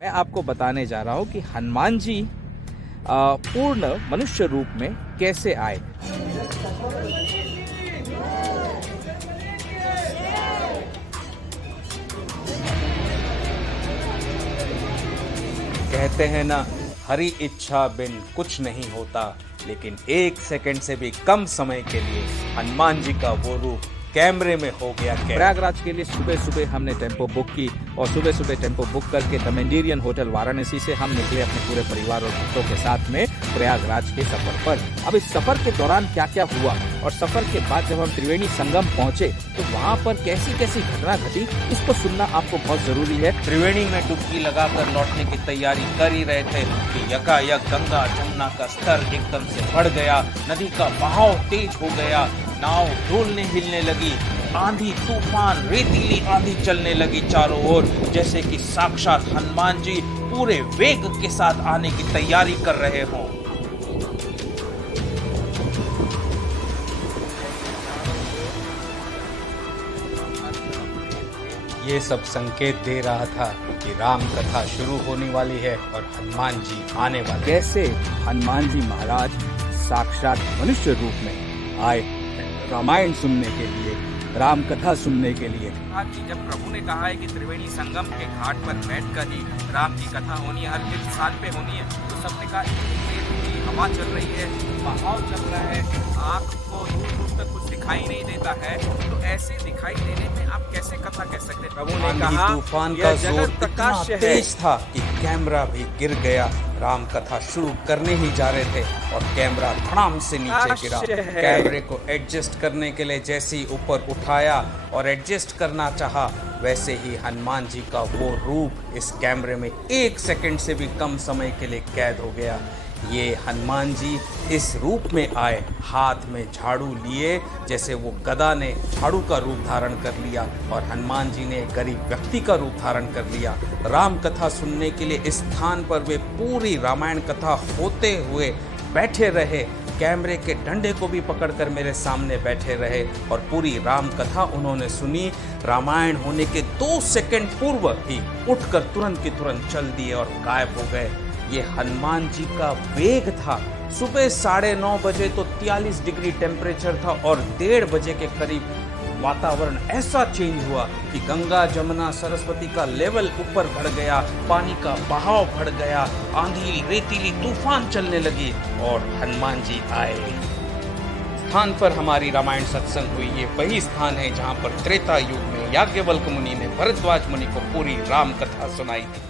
मैं आपको बताने जा रहा हूँ कि हनुमान जी पूर्ण मनुष्य रूप में कैसे आए। कहते हैं ना, हरी इच्छा बिन कुछ नहीं होता, लेकिन एक सेकंड से भी कम समय के लिए हनुमान जी का वो रूप कैमरे में हो गया। प्रयागराज के लिए सुबह सुबह हमने टेम्पो बुक की और सुबह सुबह टेम्पो बुक करके द मेंडेरियन होटल वाराणसी से हम निकले अपने पूरे परिवार और भक्तों के साथ में प्रयागराज के सफर पर। अब इस सफर के दौरान क्या क्या हुआ और सफर के बाद जब हम त्रिवेणी संगम पहुंचे तो वहां पर कैसी कैसी घटना घटी, इसको सुनना आपको बहुत जरूरी है। त्रिवेणी में डुबकी लगाकर लौटने की तैयारी कर ही रहे थे कि यकायक गंगा जमुना का स्तर एकदम से बढ़ गया, नदी का बहाव तेज हो गया, नाव डोलने हिलने लगी, आंधी तूफान रेतीली आंधी चलने लगी चारों ओर, जैसे कि साक्षात हनुमान जी पूरे वेग के साथ आने की तैयारी कर रहे हों। ये सब संकेत दे रहा था कि राम कथा शुरू होने वाली है और हनुमान जी आने वाले। कैसे हनुमान जी महाराज साक्षात मनुष्य रूप में आए रामायण सुनने के लिए, राम कथा सुनने के लिए। कि जब प्रभु ने कहा है कि त्रिवेणी संगम के घाट पर बैठकर ही राम की कथा होनी है, हर तीर्थ स्थान पे होनी है, तो सबने कहा हवा चल रही है, बहाव चल रहा है, आँख को दूर दूर तक कुछ दिखाई नहीं देता है, तो ऐसे दिखाई देने में आप कैसे कथा कह सकते हैं। प्रभु ने कहा तूफान का जोर इतना तेज था कि कैमरा भी गिर गया। राम कथा शुरू करने ही जा रहे थे और कैमरा धड़ाम से नीचे गिरा। कैमरे को एडजस्ट करने के लिए जैसे ही ऊपर उठाया और एडजस्ट करना चाहा, वैसे ही हनुमान जी का वो रूप इस कैमरे में एक सेकंड से भी कम समय के लिए कैद हो गया। ये हनुमान जी इस रूप में आए, हाथ में झाड़ू लिए, जैसे वो गदा ने झाड़ू का रूप धारण कर लिया और हनुमान जी ने गरीब व्यक्ति का रूप धारण कर लिया। राम कथा सुनने के लिए इस स्थान पर वे पूरी रामायण कथा होते हुए बैठे रहे, कैमरे के डंडे को भी पकड़कर मेरे सामने बैठे रहे और पूरी राम कथा उन्होंने सुनी। रामायण होने के 2 सेकंड पूर्व ही उठकर तुरंत की तुरंत चल दिए और गायब हो गए। ये हनुमान जी का वेग था। सुबह 9:30 बजे तो 43 डिग्री टेम्परेचर था और 1:30 बजे के करीब वातावरण ऐसा चेंज हुआ कि गंगा जमुना सरस्वती का लेवल ऊपर बढ़ गया, पानी का बहाव बढ़ गया, आंधी रेतीली तूफान चलने लगी और हनुमान जी आए। स्थान पर हमारी रामायण सत्संग हुई। ये वही स्थान है जहाँ पर त्रेता युग में याज्ञवल्क्य मुनि ने भरद्वाज मुनि को पूरी राम कथा सुनाई थी।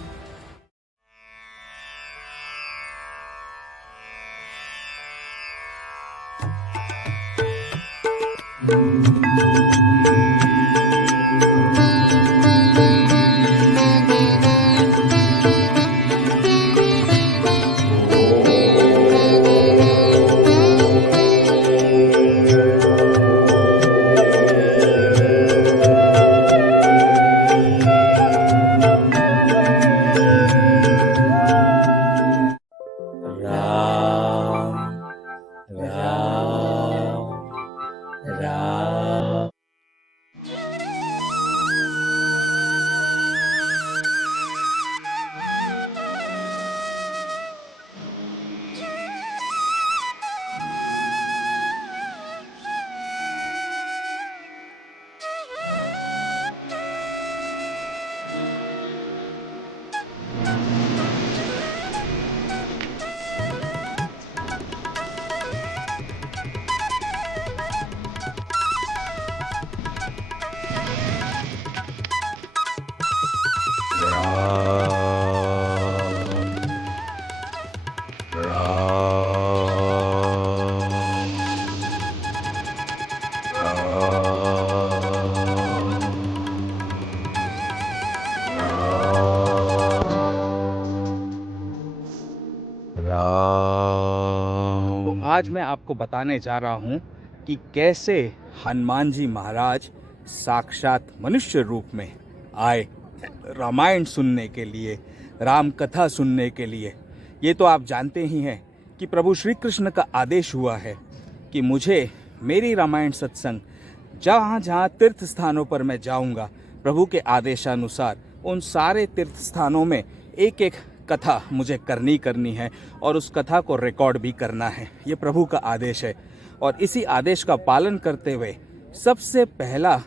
आज मैं आपको बताने जा रहा हूँ कि कैसे हनुमान जी महाराज साक्षात मनुष्य रूप में आए रामायण सुनने के लिए, राम कथा सुनने के लिए। ये तो आप जानते ही हैं कि प्रभु श्री कृष्ण का आदेश हुआ है कि मुझे मेरी रामायण सत्संग जहाँ जहाँ तीर्थ स्थानों पर मैं जाऊँगा, प्रभु के आदेशानुसार उन सारे तीर्थ स्थानों में एक एक कथा मुझे करनी है और उस कथा को रिकॉर्ड भी करना है। ये प्रभु का आदेश है और इसी आदेश का पालन करते हुए सबसे पहला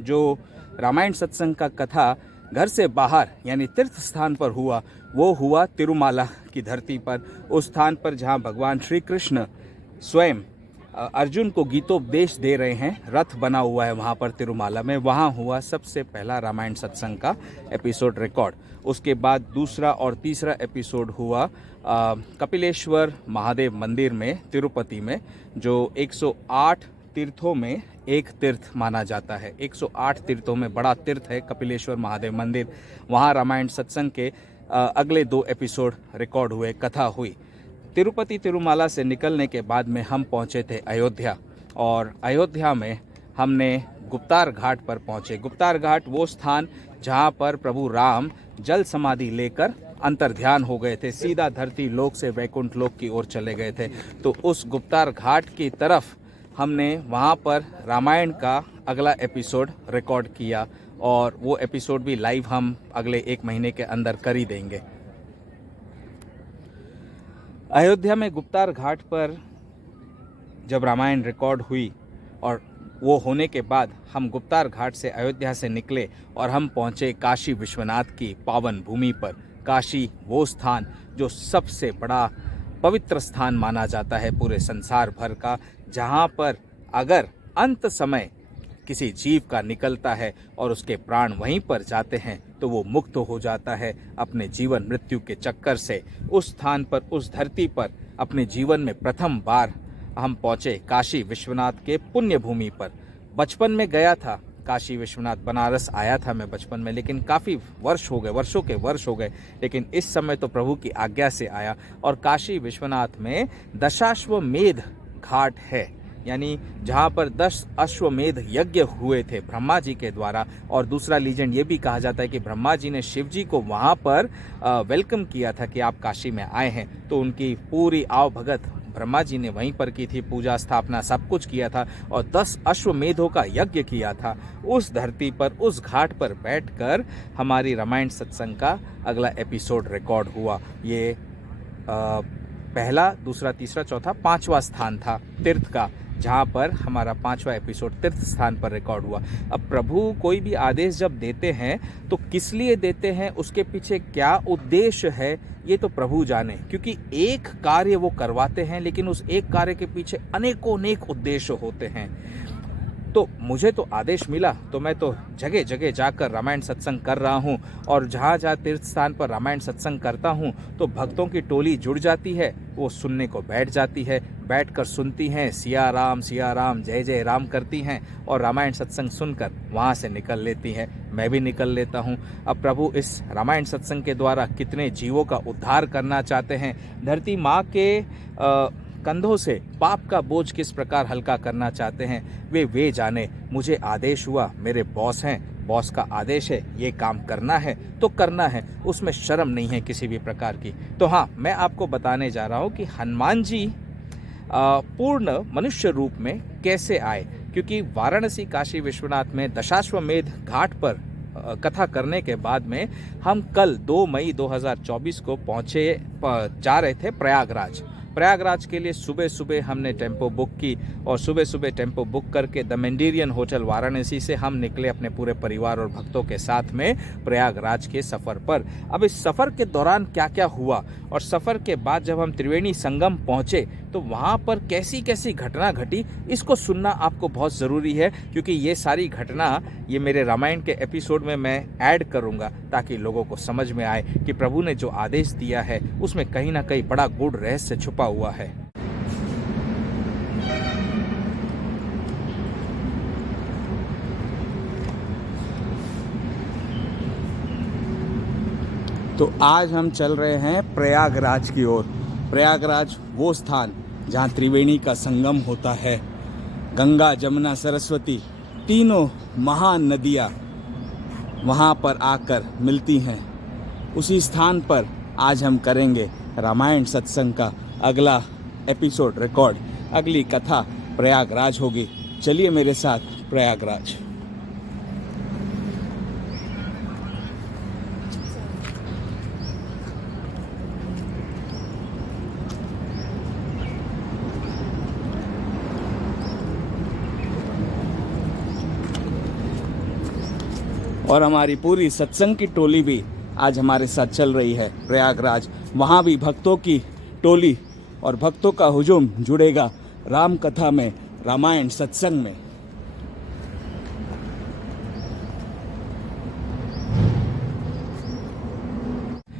जो रामायण सत्संग का कथा घर से बाहर यानी तीर्थ स्थान पर हुआ, वो हुआ तिरुमाला की धरती पर, उस स्थान पर जहाँ भगवान श्री कृष्ण स्वयं अर्जुन को गीतोपदेश दे रहे हैं। रथ बना हुआ है वहाँ पर तिरुमाला में, वहाँ हुआ सबसे पहला रामायण सत्संग का एपिसोड रिकॉर्ड। उसके बाद दूसरा और तीसरा एपिसोड हुआ कपिलेश्वर महादेव मंदिर में तिरुपति में, जो 108 तीर्थों में एक तीर्थ माना जाता है। 108 तीर्थों में बड़ा तीर्थ है कपिलेश्वर महादेव मंदिर। वहाँ रामायण सत्संग के अगले 2 एपिसोड रिकॉर्ड हुए, कथा हुई। तिरुपति तिरुमाला से निकलने के बाद में हम पहुँचे थे अयोध्या और अयोध्या में हमने गुप्तार घाट पर पहुँचे। गुप्तार घाट वो स्थान जहाँ पर प्रभु राम जल समाधि लेकर अंतर्ध्यान हो गए थे, सीधा धरती लोक से वैकुंठ लोक की ओर चले गए थे। तो उस गुप्तार घाट की तरफ हमने वहाँ पर रामायण का अगला एपिसोड रिकॉर्ड किया और वो एपिसोड भी लाइव हम अगले 1 महीने के अंदर कर ही देंगे। अयोध्या में गुप्तार घाट पर जब रामायण रिकॉर्ड हुई और वो होने के बाद हम गुप्तार घाट से अयोध्या से निकले और हम पहुँचे काशी विश्वनाथ की पावन भूमि पर। काशी वो स्थान जो सबसे बड़ा पवित्र स्थान माना जाता है पूरे संसार भर का, जहाँ पर अगर अंत समय किसी जीव का निकलता है और उसके प्राण वहीं पर जाते हैं तो वो मुक्त हो जाता है अपने जीवन मृत्यु के चक्कर से। उस स्थान पर, उस धरती पर अपने जीवन में प्रथम बार हम पहुँचे काशी विश्वनाथ के पुण्य भूमि पर। बचपन में गया था काशी विश्वनाथ, बनारस आया था मैं बचपन में, लेकिन काफ़ी वर्ष हो गए, वर्षों के वर्ष हो गए। लेकिन इस समय तो प्रभु की आज्ञा से आया और काशी विश्वनाथ में दशाश्वमेध घाट है, यानी जहाँ पर 10 अश्वमेध यज्ञ हुए थे ब्रह्मा जी के द्वारा। और दूसरा लीजेंड ये भी कहा जाता है कि ब्रह्मा जी ने शिव जी को वहाँ पर वेलकम किया था कि आप काशी में आए हैं, तो उनकी पूरी आव भगत ब्रह्मा जी ने वहीं पर की थी, पूजा स्थापना सब कुछ किया था और 10 अश्वमेधों का यज्ञ किया था। उस धरती पर, उस घाट पर बैठकर हमारी रामायण सत्संग का अगला एपिसोड रिकॉर्ड हुआ। ये पहला, दूसरा, तीसरा, चौथा, 5वां स्थान था तीर्थ का, जहाँ पर हमारा 5वां एपिसोड तीर्थ स्थान पर रिकॉर्ड हुआ। अब प्रभु कोई भी आदेश जब देते हैं तो किस लिए देते हैं, उसके पीछे क्या उद्देश्य है, ये तो प्रभु जाने। क्योंकि एक कार्य वो करवाते हैं लेकिन उस एक कार्य के पीछे अनेकों अनेक उद्देश्य होते हैं। तो मुझे तो आदेश मिला तो मैं तो जगह जगह जाकर रामायण सत्संग कर रहा हूँ और जहाँ जहाँ तीर्थ स्थान पर रामायण सत्संग करता हूँ तो भक्तों की टोली जुड़ जाती है, वो सुनने को बैठ जाती है, बैठकर सुनती हैं, सिया राम जय जय राम करती हैं और रामायण सत्संग सुनकर वहाँ से निकल लेती हैं। मैं भी निकल लेता हूँ। अब प्रभु इस रामायण सत्संग के द्वारा कितने जीवों का उद्धार करना चाहते हैं, धरती माँ के कंधों से पाप का बोझ किस प्रकार हल्का करना चाहते हैं, वे जाने। मुझे आदेश हुआ, मेरे बॉस हैं, बॉस का आदेश है ये काम करना है तो करना है, उसमें शर्म नहीं है किसी भी प्रकार की। तो हाँ, मैं आपको बताने जा रहा हूँ कि हनुमान जी पूर्ण मनुष्य रूप में कैसे आए। क्योंकि वाराणसी काशी विश्वनाथ में दशाश्वमेध घाट पर कथा करने के बाद में हम कल 2 मई 2024 को जा रहे थे प्रयागराज के लिए। सुबह सुबह हमने टेम्पो बुक की और सुबह सुबह टेम्पो बुक करके द मेंडेरियन होटल वाराणसी से हम निकले अपने पूरे परिवार और भक्तों के साथ में प्रयागराज के सफ़र पर। अब इस सफ़र के दौरान क्या क्या हुआ और सफ़र के बाद जब हम त्रिवेणी संगम पहुँचे तो वहाँ पर कैसी कैसी घटना घटी, इसको सुनना आपको बहुत ज़रूरी है। क्योंकि ये सारी घटना ये मेरे रामायण के एपिसोड में मैं ऐड करूँगा ताकि लोगों को समझ में आए कि प्रभु ने जो आदेश दिया है उसमें कहीं ना कहीं बड़ा गूढ़ रहस्य छुपा हुआ है। तो आज हम चल रहे हैं प्रयागराज की ओर। प्रयागराज वो स्थान जहाँ त्रिवेणी का संगम होता है। गंगा, जमुना, सरस्वती तीनों महान नदियाँ वहाँ पर आकर मिलती हैं। उसी स्थान पर आज हम करेंगे रामायण सत्संग का अगला एपिसोड रिकॉर्ड। अगली कथा प्रयागराज होगी। चलिए मेरे साथ प्रयागराज। और हमारी पूरी सत्संग की टोली भी आज हमारे साथ चल रही है प्रयागराज। वहाँ भी भक्तों की टोली और भक्तों का हुजूम जुड़ेगा राम कथा में, रामायण सत्संग में।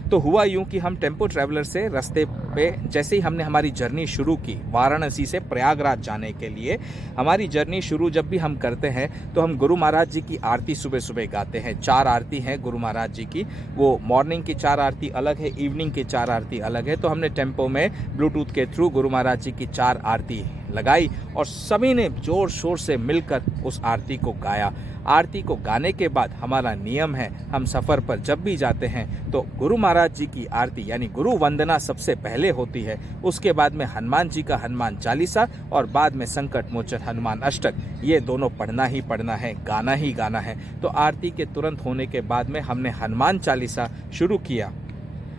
तो हुआ यूं कि हम टेम्पो ट्रैवलर से रास्ते पे जैसे ही हमने हमारी जर्नी शुरू की वाराणसी से प्रयागराज जाने के लिए, हमारी जर्नी शुरू जब भी हम करते हैं तो हम गुरु महाराज जी की आरती सुबह सुबह गाते हैं। 4 आरती हैं गुरु महाराज जी की, वो मॉर्निंग की 4 आरती अलग है, इवनिंग की 4 आरती अलग है। तो हमने टेम्पो में ब्लूटूथ के थ्रू गुरु महाराज जी की 4 आरती लगाई और सभी ने जोर शोर से मिलकर उस आरती को गाया। आरती को गाने के बाद हमारा नियम है, हम सफ़र पर जब भी जाते हैं तो गुरु महाराज जी की आरती यानी गुरु वंदना सबसे पहले होती है। उसके बाद में हनुमान जी का हनुमान चालीसा और बाद में संकट मोचन हनुमान अष्टक, ये दोनों पढ़ना ही पढ़ना है, गाना ही गाना है। तो आरती के तुरंत होने के बाद में हमने हनुमान चालीसा शुरू किया।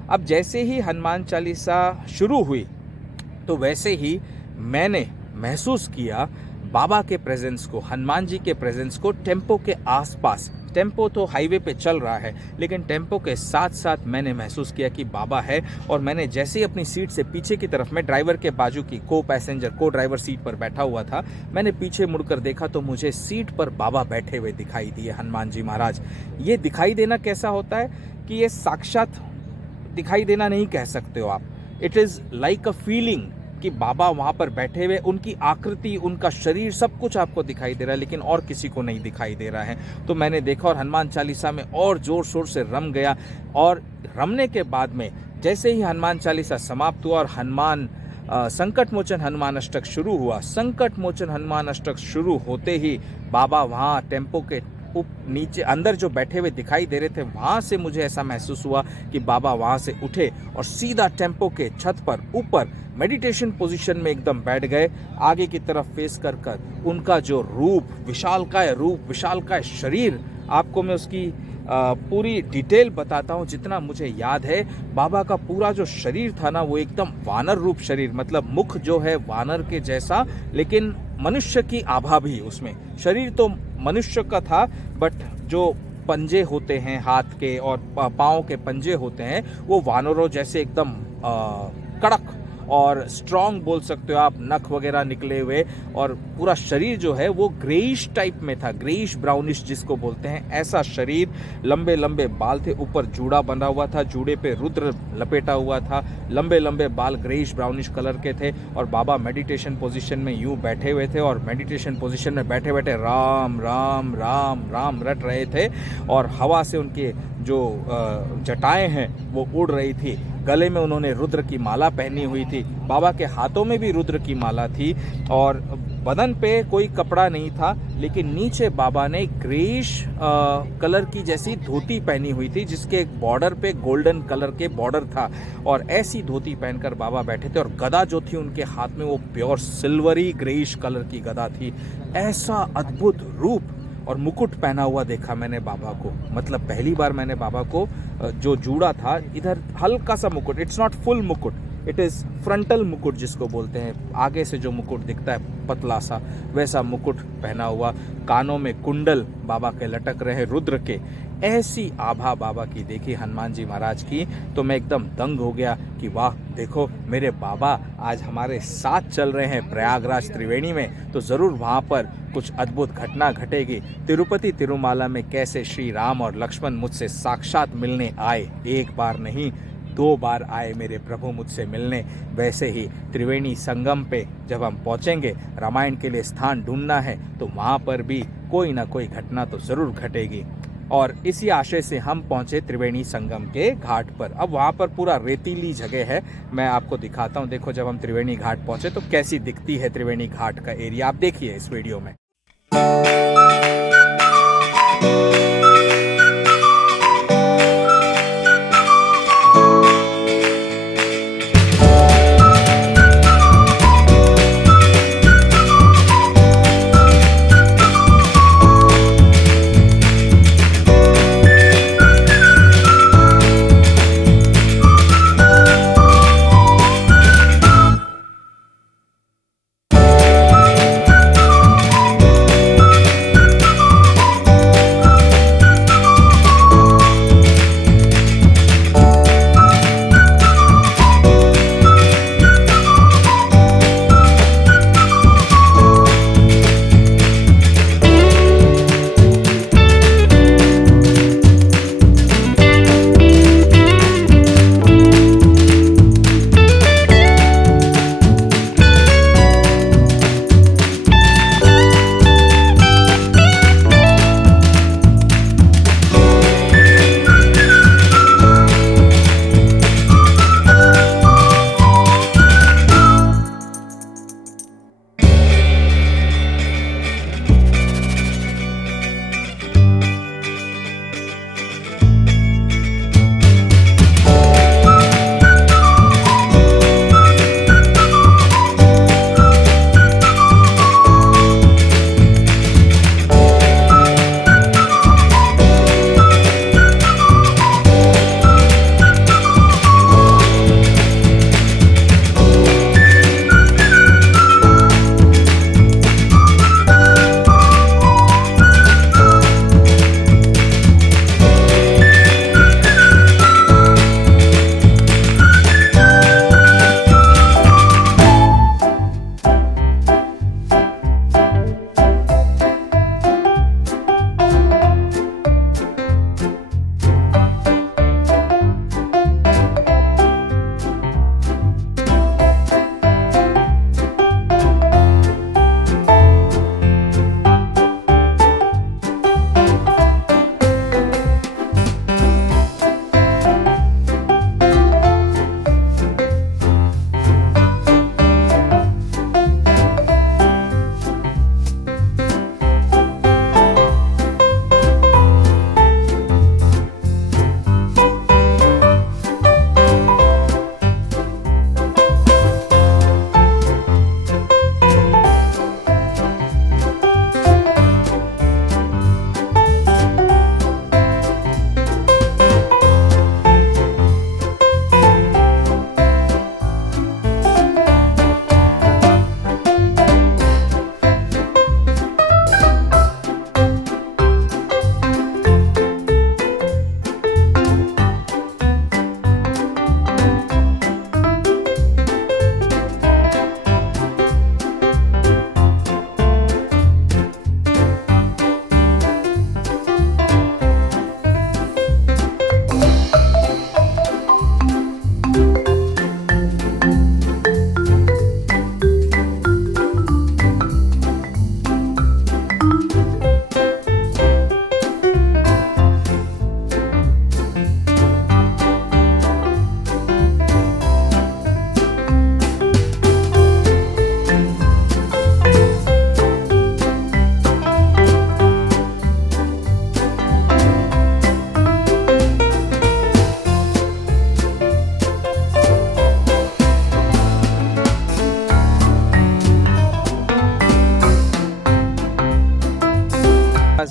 अब जैसे ही हनुमान चालीसा शुरू हुई तो वैसे ही मैंने महसूस किया बाबा के प्रेजेंस को, हनुमान जी के प्रेजेंस को टेम्पो के आसपास। टेम्पो तो हाईवे पे चल रहा है लेकिन टेम्पो के साथ साथ मैंने महसूस किया कि बाबा है। और मैंने जैसे ही अपनी सीट से पीछे की तरफ, मैं ड्राइवर के बाजू की को ड्राइवर सीट पर बैठा हुआ था, मैंने पीछे मुड़कर देखा तो मुझे सीट पर बाबा बैठे हुए दिखाई दिए, हनुमान जी महाराज। ये दिखाई देना कैसा होता है कि ये साक्षात दिखाई देना नहीं कह सकते हो आप, it is like a feeling कि बाबा वहाँ पर बैठे हुए, उनकी आकृति, उनका शरीर, सब कुछ आपको दिखाई दे रहा है लेकिन और किसी को नहीं दिखाई दे रहा है। तो मैंने देखा और हनुमान चालीसा में और ज़ोर शोर से रम गया। और रमने के बाद में जैसे ही हनुमान चालीसा समाप्त हुआ और संकट मोचन हनुमान अष्टक शुरू हुआ, संकट मोचन हनुमान अष्टक शुरू होते ही बाबा वहाँ टेम्पो के नीचे अंदर जो बैठे हुए दिखाई दे रहे थे, वहाँ से मुझे ऐसा महसूस हुआ कि बाबा वहाँ से उठे और सीधा टेम्पो के छत पर ऊपर मेडिटेशन पोजीशन में एकदम बैठ गए, आगे की तरफ फेस कर कर। उनका जो रूप, विशालकाय शरीर, आपको मैं उसकी पूरी डिटेल बताता हूँ जितना मुझे याद है। बाबा का पूरा जो शरीर था ना, वो एकदम वानर रूप शरीर, मतलब मुख जो है वानर के जैसा लेकिन मनुष्य की आभा भी उसमें। शरीर तो मनुष्य का था बट जो पंजे होते हैं हाथ के और पाँव के पंजे होते हैं वो वानरों जैसे एकदम कड़क और स्ट्रॉन्ग बोल सकते हो आप, नख वगैरह निकले हुए, और पूरा शरीर जो है वो ग्रेइश टाइप में था, ग्रेइश ब्राउनिश जिसको बोलते हैं, ऐसा शरीर। लंबे लंबे बाल थे, ऊपर जूड़ा बना हुआ था, जूड़े पे रुद्र लपेटा हुआ था, लंबे लंबे बाल ग्रेइश ब्राउनिश कलर के थे। और बाबा मेडिटेशन पोजीशन में यूं बैठे हुए थे और मेडिटेशन पोजीशन में बैठे बैठे राम राम राम राम रट रहे थे और हवा से उनके जो जटाएं हैं वो उड़ रही थी। गले में उन्होंने रुद्र की माला पहनी हुई थी, बाबा के हाथों में भी रुद्र की माला थी और बदन पे कोई कपड़ा नहीं था लेकिन नीचे बाबा ने ग्रेइश कलर की जैसी धोती पहनी हुई थी जिसके बॉर्डर पे गोल्डन कलर के बॉर्डर था। और ऐसी धोती पहनकर बाबा बैठे थे और गदा जो थी उनके हाथ में वो प्योर सिल्वरी ग्रेइश कलर की गदा थी। ऐसा अद्भुत रूप और मुकुट पहना हुआ देखा मैंने बाबा को, मतलब पहली बार मैंने बाबा को जो जूड़ा था इधर हल्का सा मुकुट, इट्स नॉट फुल मुकुट, इट इज़ फ्रंटल मुकुट जिसको बोलते हैं, आगे से जो मुकुट दिखता है पतला सा, वैसा मुकुट पहना हुआ। कानों में कुंडल बाबा के लटक रहे रुद्र के। ऐसी आभा बाबा की देखी हनुमान जी महाराज की तो मैं एकदम दंग हो गया कि वाह, देखो मेरे बाबा आज हमारे साथ चल रहे हैं प्रयागराज त्रिवेणी में, तो ज़रूर वहाँ पर कुछ अद्भुत घटना घटेगी। तिरुपति तिरुमाला में कैसे श्री राम और लक्ष्मण मुझसे साक्षात मिलने आए, एक बार नहीं 2 बार आए मेरे प्रभु मुझसे मिलने, वैसे ही त्रिवेणी संगम पे जब हम पहुँचेंगे, रामायण के लिए स्थान ढूंढना है तो वहाँ पर भी कोई ना कोई घटना तो ज़रूर घटेगी। और इसी आशय से हम पहुंचे त्रिवेणी संगम के घाट पर। अब वहाँ पर पूरा रेतीली जगह है, मैं आपको दिखाता हूँ। देखो जब हम त्रिवेणी घाट पहुंचे तो कैसी दिखती है त्रिवेणी घाट का एरिया, आप देखिए इस वीडियो में।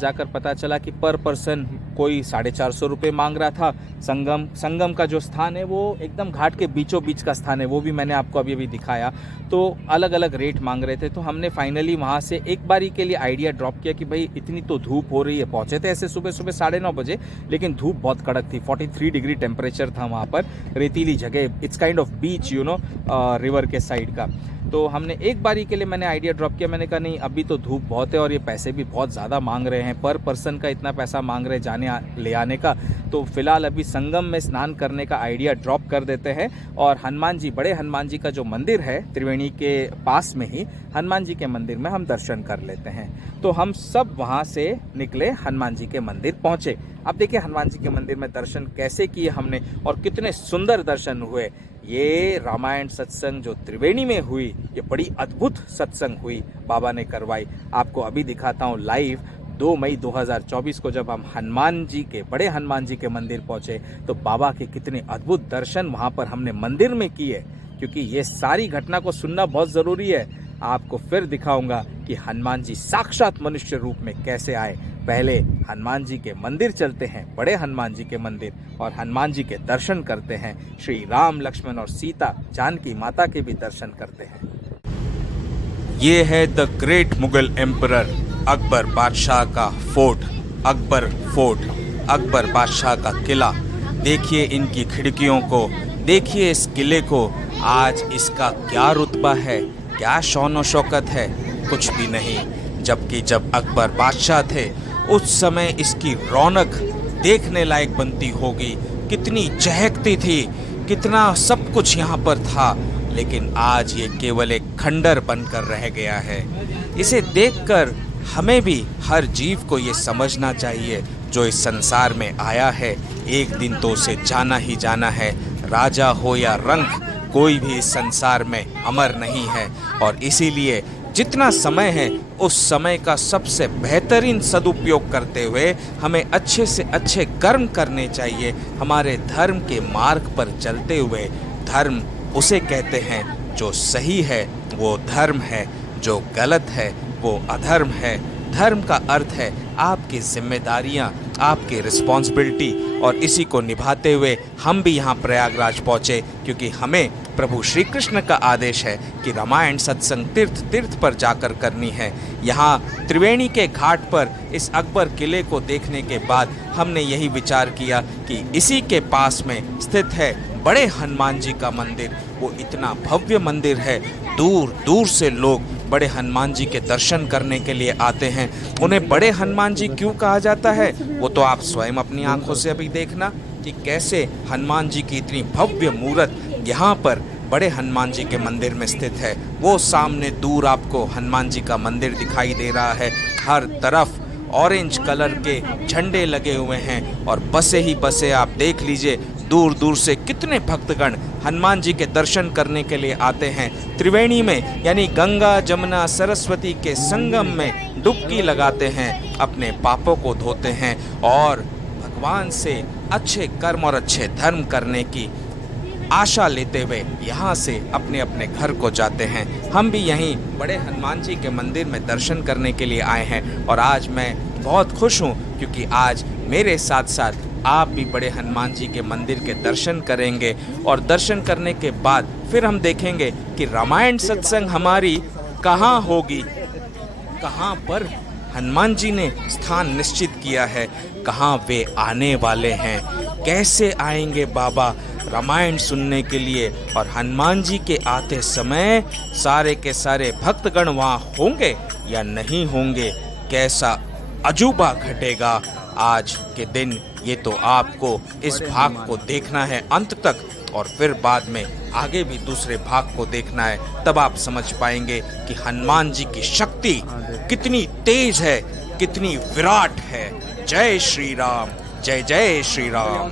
जाकर पता चला कि पर पर्सन कोई 450 रुपये मांग रहा था। संगम का जो स्थान है वो एकदम घाट के बीचों बीच का स्थान है, वो भी मैंने आपको अभी दिखाया। तो अलग अलग रेट मांग रहे थे। तो हमने फाइनली वहाँ से एक बारी के लिए आइडिया ड्रॉप किया कि भाई इतनी तो धूप हो रही है। पहुँचे थे ऐसे सुबह सुबह 9:30 बजे, लेकिन धूप बहुत कड़क थी। 43 डिग्री टेम्परेचर था वहाँ पर, रेतीली जगह, it's kind of beach river के साइड का। तो हमने एक बारी के लिए मैंने आइडिया ड्रॉप किया। मैंने कहा नहीं, अभी तो धूप बहुत है और ये पैसे भी बहुत ज़्यादा मांग रहे हैं, पर पर्सन का इतना पैसा मांग रहे हैं जाने ले आने का। तो फिलहाल अभी संगम में स्नान करने का आइडिया ड्रॉप कर देते हैं और हनुमान जी, बड़े हनुमान जी का जो मंदिर है त्रिवेणी के पास में ही, हनुमान जी के मंदिर में हम दर्शन कर लेते हैं। तो हम सब वहाँ से निकले, हनुमान जी के मंदिर पहुँचे। अब देखिए हनुमान जी के मंदिर में दर्शन कैसे किए हमने और कितने सुंदर दर्शन हुए। ये रामायण सत्संग जो त्रिवेणी में हुई, ये बड़ी अद्भुत सत्संग हुई, बाबा ने करवाई। आपको अभी दिखाता हूँ लाइव। 2 मई 2024 को जब हम हनुमान जी के, बड़े हनुमान जी के मंदिर पहुंचे तो बाबा के कितने अद्भुत दर्शन वहां पर हमने मंदिर में किए। क्योंकि ये सारी घटना को सुनना बहुत ज़रूरी है। आपको फिर दिखाऊंगा कि हनुमान जी साक्षात मनुष्य रूप में कैसे आए। पहले हनुमान जी के मंदिर चलते हैं, बड़े हनुमान जी के मंदिर, और हनुमान जी के दर्शन करते हैं। श्री राम, लक्ष्मण और सीता, जानकी माता के भी दर्शन करते हैं। ये है the great Mughal emperor Akbar बादशाह का फोर्ट, अकबर फोर्ट, अकबर बादशाह का किला। देखिए इनकी खिड़कियों को, देखिए इस किले को। आज इसका क्या रुतबा है, क्या शौन शौकत है, कुछ भी नहीं। जबकि जब अकबर बादशाह थे उस समय इसकी रौनक देखने लायक बनती होगी। कितनी चहकती थी, कितना सब कुछ यहाँ पर था। लेकिन आज ये केवल एक खंडर बनकर रह गया है। इसे देखकर हमें भी, हर जीव को ये समझना चाहिए जो इस संसार में आया है, एक दिन तो उसे जाना ही जाना है। राजा हो या रंक, कोई भी इस संसार में अमर नहीं है। और इसीलिए जितना समय है उस समय का सबसे बेहतरीन सदुपयोग करते हुए हमें अच्छे से अच्छे कर्म करने चाहिए। हमारे धर्म के मार्ग पर चलते हुए, धर्म उसे कहते हैं जो सही है वो धर्म है, जो गलत है वो अधर्म है। धर्म का अर्थ है आपकी जिम्मेदारियां, आपकी रिस्पॉन्सिबिलिटी, और इसी को निभाते हुए हम भी यहाँ प्रयागराज पहुँचे क्योंकि हमें प्रभु श्री कृष्ण का आदेश है कि रामायण सत्संग तीर्थ पर जाकर करनी है। यहाँ त्रिवेणी के घाट पर इस अकबर किले को देखने के बाद हमने यही विचार किया कि इसी के पास में स्थित है बड़े हनुमान जी का मंदिर। वो इतना भव्य मंदिर है, दूर दूर से लोग बड़े हनुमान जी के दर्शन करने के लिए आते हैं। उन्हें बड़े हनुमान जी क्यों कहा जाता है वो तो आप स्वयं अपनी आंखों से अभी देखना कि कैसे हनुमान जी की इतनी भव्य मूर्त यहाँ पर बड़े हनुमान जी के मंदिर में स्थित है। वो सामने दूर आपको हनुमान जी का मंदिर दिखाई दे रहा है। हर तरफ ऑरेंज कलर के झंडे लगे हुए हैं और बसे ही बसे आप देख लीजिए, दूर दूर से कितने भक्तगण हनुमान जी के दर्शन करने के लिए आते हैं। त्रिवेणी में यानी गंगा जमुना सरस्वती के संगम में डुबकी लगाते हैं, अपने पापों को धोते हैं और भगवान से अच्छे कर्म और अच्छे धर्म करने की आशा लेते हुए यहाँ से अपने अपने घर को जाते हैं। हम भी यहीं बड़े हनुमान जी के मंदिर में दर्शन करने के लिए आए हैं और आज मैं बहुत खुश हूँ क्योंकि आज मेरे साथ साथ आप भी बड़े हनुमान जी के मंदिर के दर्शन करेंगे और दर्शन करने के बाद फिर हम देखेंगे कि रामायण सत्संग हमारी कहाँ होगी, कहाँ पर हनुमान जी ने स्थान निश्चित किया है, कहाँ वे आने वाले हैं, कैसे आएंगे बाबा रामायण सुनने के लिए। और हनुमान जी के आते समय सारे के सारे भक्तगण वहाँ होंगे या नहीं होंगे, कैसा अजूबा घटेगा आज के दिन, ये तो आपको इस भाग को देखना है अंत तक और फिर बाद में आगे भी दूसरे भाग को देखना है। तब आप समझ पाएंगे कि हनुमान जी की शक्ति कितनी तेज है, कितनी विराट है। जय श्री राम, जय जय श्री राम।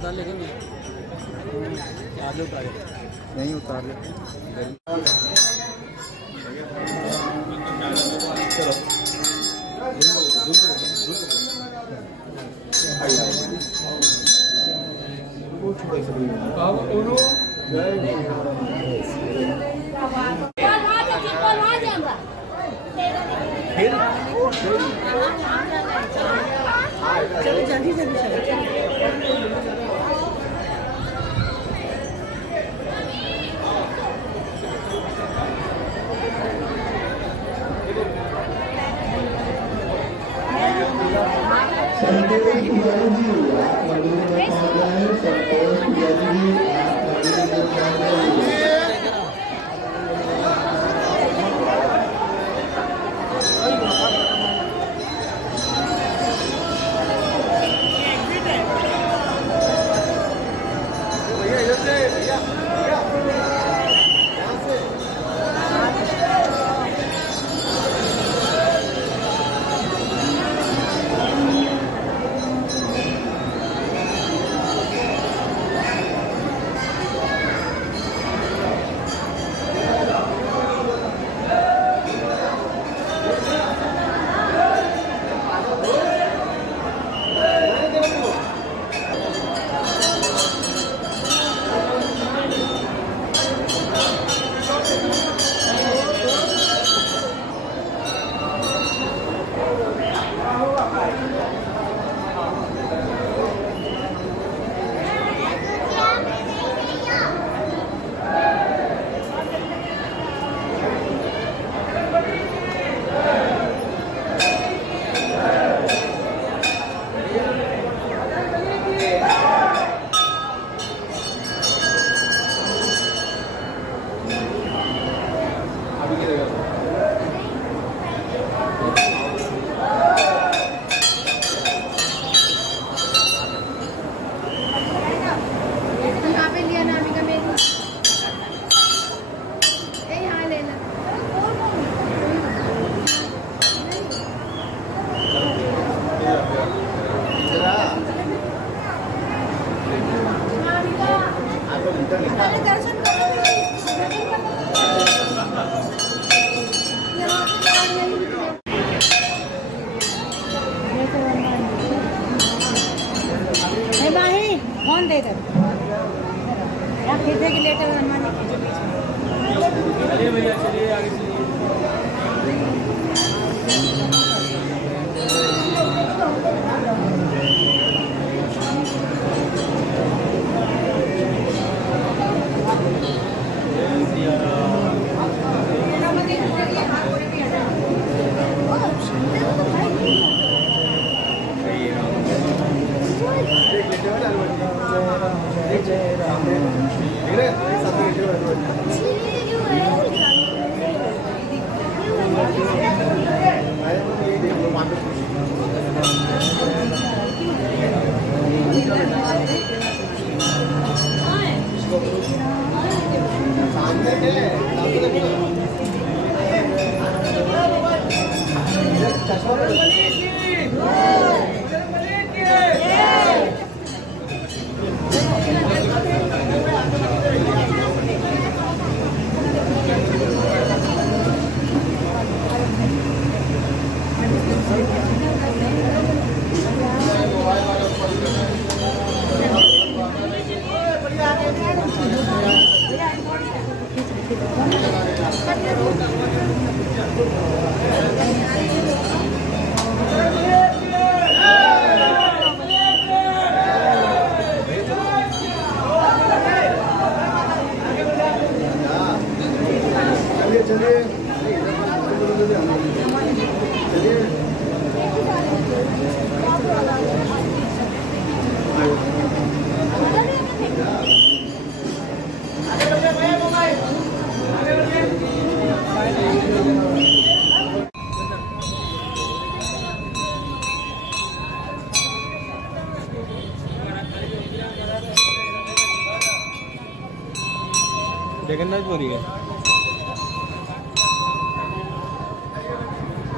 जगन्नाथपुरी है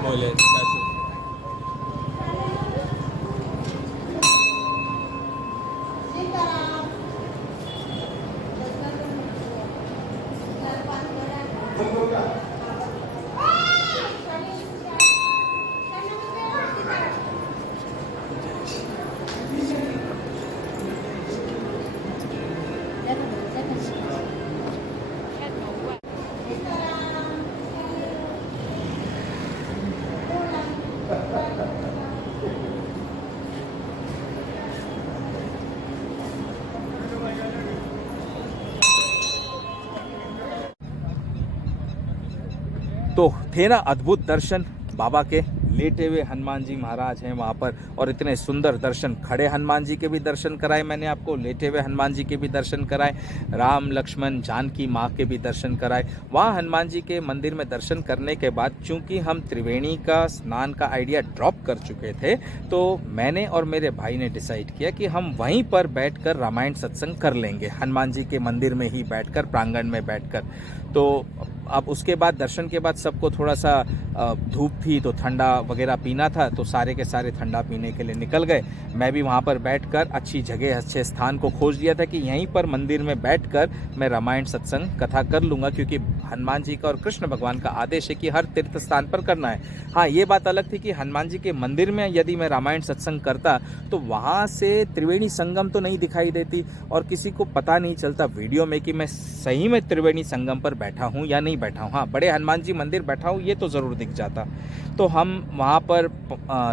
बोले तो थे ना अद्भुत दर्शन बाबा के। लेटे हुए हनुमान जी महाराज हैं वहाँ पर, और इतने सुंदर दर्शन। खड़े हनुमान जी के भी दर्शन कराए मैंने आपको, लेटे हुए हनुमान जी के भी दर्शन कराए, राम लक्ष्मण जानकी माँ के भी दर्शन कराए। वहाँ हनुमान जी के मंदिर में दर्शन करने के बाद चूंकि हम त्रिवेणी का स्नान का आइडिया ड्रॉप कर चुके थे, तो मैंने और मेरे भाई ने डिसाइड किया कि हम वहीं पर बैठकर रामायण सत्संग कर लेंगे, हनुमान जी के मंदिर में ही बैठकर, प्रांगण में बैठकर। तो अब उसके बाद दर्शन के बाद सबको थोड़ा सा धूप थी तो ठंडा वगैरह पीना था, तो सारे के सारे ठंडा पीने के लिए निकल गए। मैं भी वहाँ पर बैठकर अच्छी जगह, अच्छे स्थान को खोज लिया था कि यहीं पर मंदिर में बैठकर मैं रामायण सत्संग कथा कर लूँगा, क्योंकि हनुमान जी का और कृष्ण भगवान का आदेश है कि हर तीर्थ स्थान पर करना है। हाँ, ये बात अलग थी कि हनुमान जी के मंदिर में यदि मैं रामायण सत्संग करता तो वहाँ से त्रिवेणी संगम तो नहीं दिखाई देती और किसी को पता नहीं चलता वीडियो में कि मैं सही में त्रिवेणी संगम पर बैठा हूँ या नहीं बैठा हूँ। हाँ, बड़े हनुमान जी मंदिर बैठा हूँ ये तो ज़रूर दिख जाता। तो हम वहाँ पर